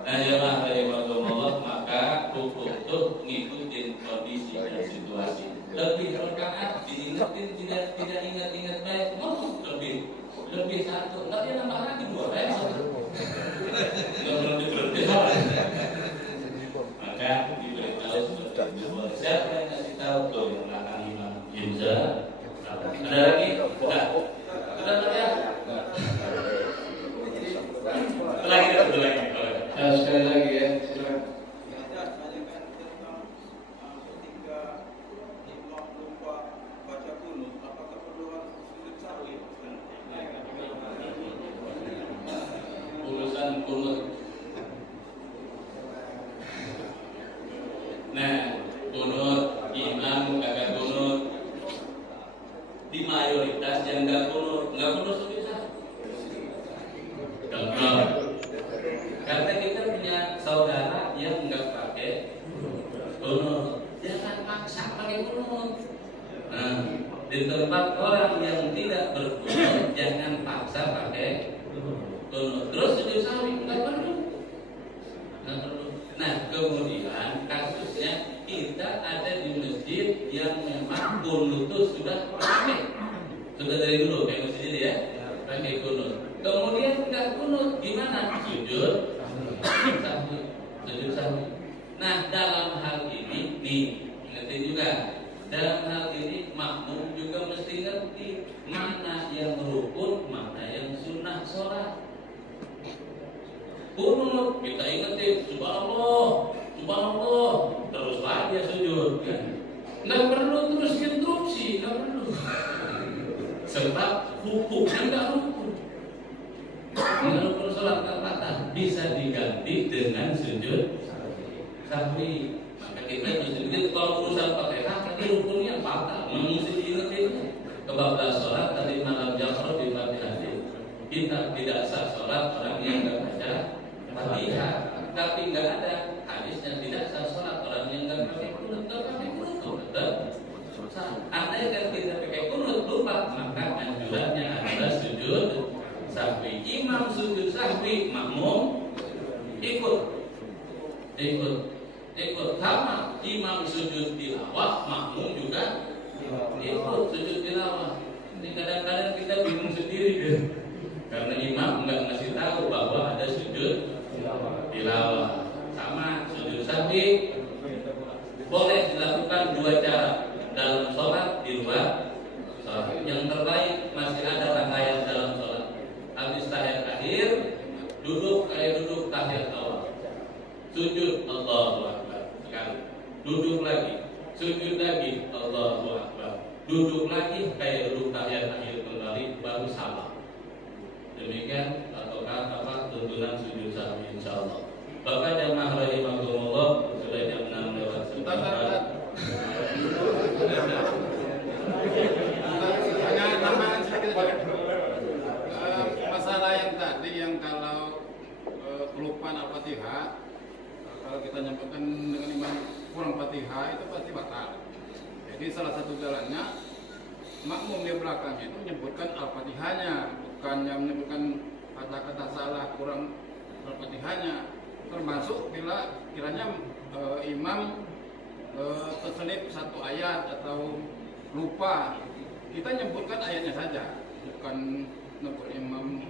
Nah jemaah rahimahullah, maka hukum itu ngikutin kondisi dan situasi. Lebih rakaat diingetin, tidak ingat baik, ngomong lebih satu, nggak dia nambah lagi dua baik satu. Nggak berhenti maka diberitahu seperti itu. Siapa yang ngasih tahu tuh yang belakang imam? Imza. Ada lagi? Sudah ya? Lagi. Sekali lagi ya. Silakan. Urusan kunut. Nah, kunut imam kagak kunut. Di mayoritas yang nggak kunut susah. Karena kita punya saudara yang nggak pakai kunut, jangan paksa pakai kunut. Nah, di tempat orang yang tidak berkunut, jangan paksa pakai kunut. Terus sujud sahwi nggak perlu. Nah, kemudian kasusnya kita ada di masjid yang memang kunut itu sudah pakai, sudah dari dulu kayak masjid ya, pakai kunut. Kemudian nggak kunut, gimana? Sujud sahwi. Nah, dalam hal ini nih, ngerti juga. Dalam hal ini makmum juga mesti ngerti mana yang rukun, mana yang sunnah sholat. Kunut kita ingetin subhanallah, terus aja sujud kan. Nggak perlu terus interupsi, nggak perlu. Sebab hukumnya nggak rukun. Rukun sholat kata bisa diganti dengan sujud sahwi. Maka kita mesti kalau urusan Fatihah tadi rukunnya batal, mesti diingetin. Kebablas sholat tadi malam jahro di Fatihah. Kita tidak sah sholat orang yang nggak baca Fatihah. Tapi nggak ada hadisnya tidak sah sholat orang yang nggak pakai kunut. Andai kan kita pakai kunut lupa, maka anjurannya adalah sujud sahwi. Imam sujud sahwi, makmum ikut sama. Imam sujud tilawah, makmum juga ikut sujud tilawah. Ini kadang-kadang kita bingung sendiri kan? Karena imam nggak ngasih tahu bahwa ada sujud tilawah. Sama sujud sahwi boleh dilakukan dua cara, dalam sholat, di luar sholat. Yang terbaik masih ada rangkaian dalam sholat. Habis tahiyat akhir, duduk kayak duduk tahiyat awal. Sujud Allahu Akbar sekali. Duduk lagi, sujud lagi Allahu Akbar. duduk lagi kayak duduk tahiyat kembali baru salam. Demikian ataukah apa tuntunan sujud sahwi insyaallah. Bapak jamaah rahimakumullah, sudah jam 6 lewat sebentar. Masalah yang tadi yang kalau kelupaan Al-Fatihah, kalau kita nyampaikan dengan imam kurang Fatihah itu pasti batal. Jadi salah satu jalannya makmum di belakangnya itu menyebutkan Al-Fatihahnya, bukan yang menyebutkan kata-kata salah kurang Al-Fatihahnya. Termasuk bila kiranya imam terselip satu ayat atau lupa, kita nyebutkan ayatnya saja, bukan nyebut imam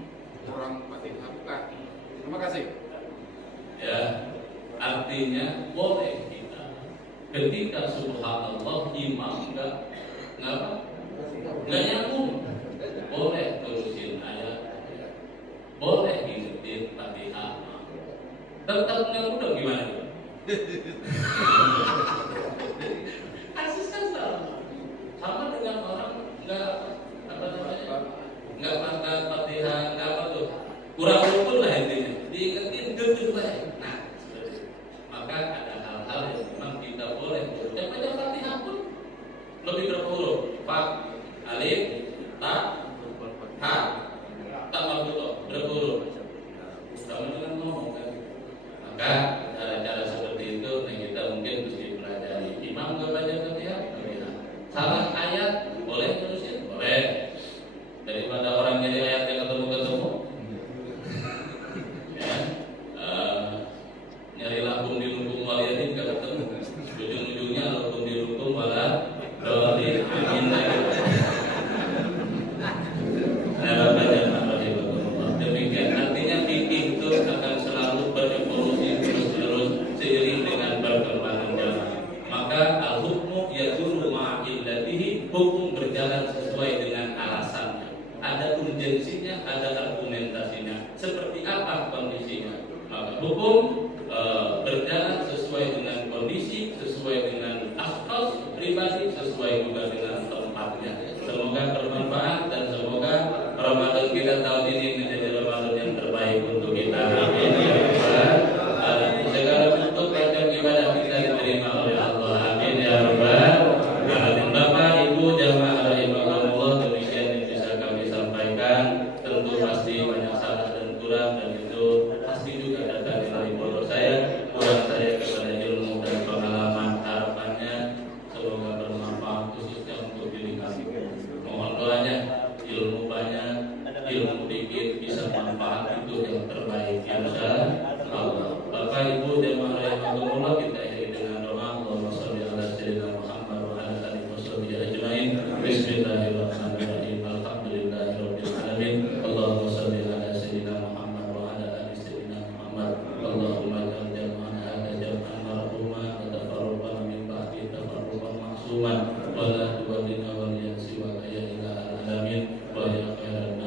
kurang Fatihah, bukan. Terima kasih. Ya, artinya boleh kita ketika subhanallah imam enggak nyambung, boleh terusin ayat, boleh ingetin Fatihah. Tetap nyambung dong gimana? Asisten sama dengan orang enggak pantang Fatihah, enggak apa tuh, kurang rukun lah intinya, diingetin gedung baik. Nah, maka ada hal-hal yang memang kita boleh yang baca Fatihah pun lebih berapa huruf? Fa, alif, ta, ha, ta marbutoh, berapa huruf? Sama dengan ngomong kan. Maka cara-cara seperti itu yang kita mungkin mesti pelajari. Imam nggak baca Fatihah, salah ayat boleh terusin, boleh. Daripada orang jadi ayatnya ketemu-ketemu, ya, nyari lambung di lumbung walianin nggak ketemu, ujung-ujungnya lambung di lumbung malah dolin angin lagi. Demikian artinya fikih itu akan selalu berevolusi terus-menerus seiring dengan perkembangan zaman. Maka al-hukmu yaduru ma'illatihi, hukum berjalan sesuai dengan alasannya. Ada urgensinya, ada argumentasinya. Seperti apa kondisinya? Maka hukum berjalan sesuai dengan kondisi, sesuai dengan asas pribadi, sesuai juga dengan tempatnya. Semoga bermanfaat dan semoga Ramadan kita tahun ini menjadi Ramadan yang terbaik untuk kita. Amin ya rabbal alamin. Segala bentuk macam ibadah kita diterima oleh Allah. Amin ya rabbal alamin. Bapak, Ibu, jamaah rahimakumullah, demikian yang bisa kami sampaikan. Tentu pasti banyak salah dan kurang, dan itu pasti juga datang dari mulut saya. Kurang saya kepada ilmu dan pengalaman. Harapannya semoga bermanfaat khususnya untuk diri kami. Mohon doanya, ilmu banyak, ilmu dikit, bisa manfaat itu yang terbaik insyaallah. Bapak Ibu jemaah rahimakumullah, kita akhiri dengan doa. Allahumma shalli ala sayyidina Muhammad wa ala alihi washabihi ajmain. Bismillahirrahmanirrahim. Alhamdulillahirabbil alamin. Allahumma shalli ala sayyidina Muhammad wa ala ali sayyidina Muhammad. Allahumma ja'al jam'ana hadza jam'an marhuma wa tafarraqana min ba'di tafarruqan ma'suman wa la tuwallina wal yansi wa ya ila alamin wa ya khairan